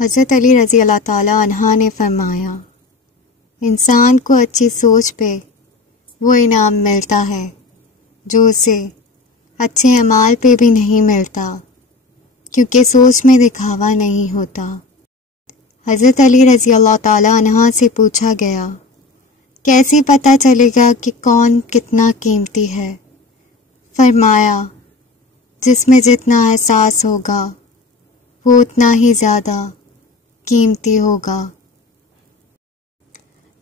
حضرت علی رضی اللہ تعالیٰ عنہ نے فرمایا، انسان کو اچھی سوچ پہ وہ انعام ملتا ہے جو اسے اچھے اعمال پہ بھی نہیں ملتا، کیونکہ سوچ میں دکھاوا نہیں ہوتا۔ حضرت علی رضی اللہ تعالیٰ عنہ سے پوچھا گیا، کیسے پتہ چلے گا کہ کون کتنا قیمتی ہے؟ فرمایا، جس میں جتنا احساس ہوگا وہ اتنا ہی زیادہ قیمتی ہوگا۔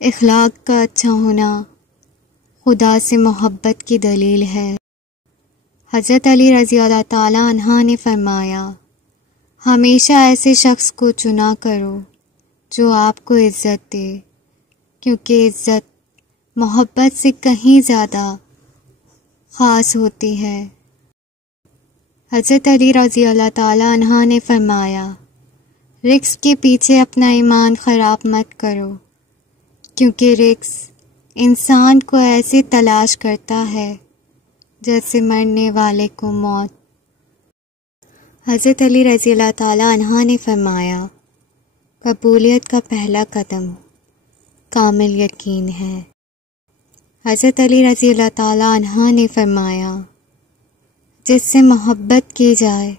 اخلاق کا اچھا ہونا خدا سے محبت کی دلیل ہے۔ حضرت علی رضی اللہ تعالیٰ عنہ نے فرمایا، ہمیشہ ایسے شخص کو چنا کرو جو آپ کو عزت دے، کیونکہ عزت محبت سے کہیں زیادہ خاص ہوتی ہے۔ حضرت علی رضی اللہ تعالیٰ عنہ نے فرمایا، رکس کے پیچھے اپنا ایمان خراب مت کرو، کیونکہ رکس انسان کو ایسے تلاش کرتا ہے جیسے مرنے والے کو موت۔ حضرت علی رضی اللہ تعالیٰ عنہ نے فرمایا، قبولیت کا پہلا قدم کامل یقین ہے۔ حضرت علی رضی اللہ تعالیٰ عنہ نے فرمایا، جس سے محبت کی جائے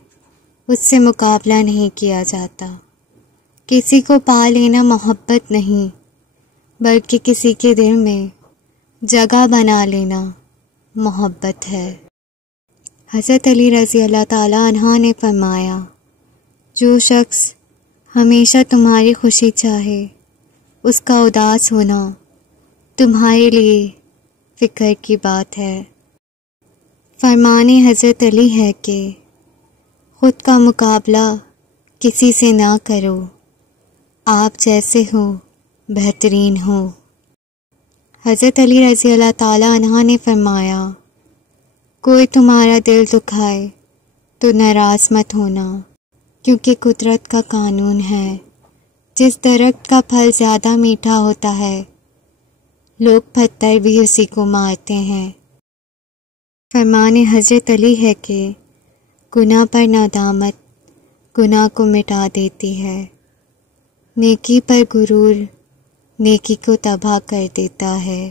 اس سے مقابلہ نہیں کیا جاتا۔ کسی کو پا لینا محبت نہیں، بلکہ کسی کے دل میں جگہ بنا لینا محبت ہے۔ حضرت علی رضی اللہ تعالیٰ عنہ نے فرمایا، جو شخص ہمیشہ تمہاری خوشی چاہے، اس کا اداس ہونا تمہارے لیے فکر کی بات ہے۔ فرمان حضرت علی ہے کہ خود کا مقابلہ کسی سے نہ کرو، آپ جیسے ہو بہترین ہو۔ حضرت علی رضی اللہ تعالیٰ عنہ نے فرمایا، کوئی تمہارا دل دکھائے تو ناراض مت ہونا، کیونکہ قدرت کا قانون ہے، جس درخت کا پھل زیادہ میٹھا ہوتا ہے لوگ پتھر بھی اسی کو مارتے ہیں۔ فرمان حضرت علی ہے کہ گناہ پر ندامت گناہ کو مٹا دیتی ہے، نیکی پر غرور نیکی کو تباہ کر دیتا ہے۔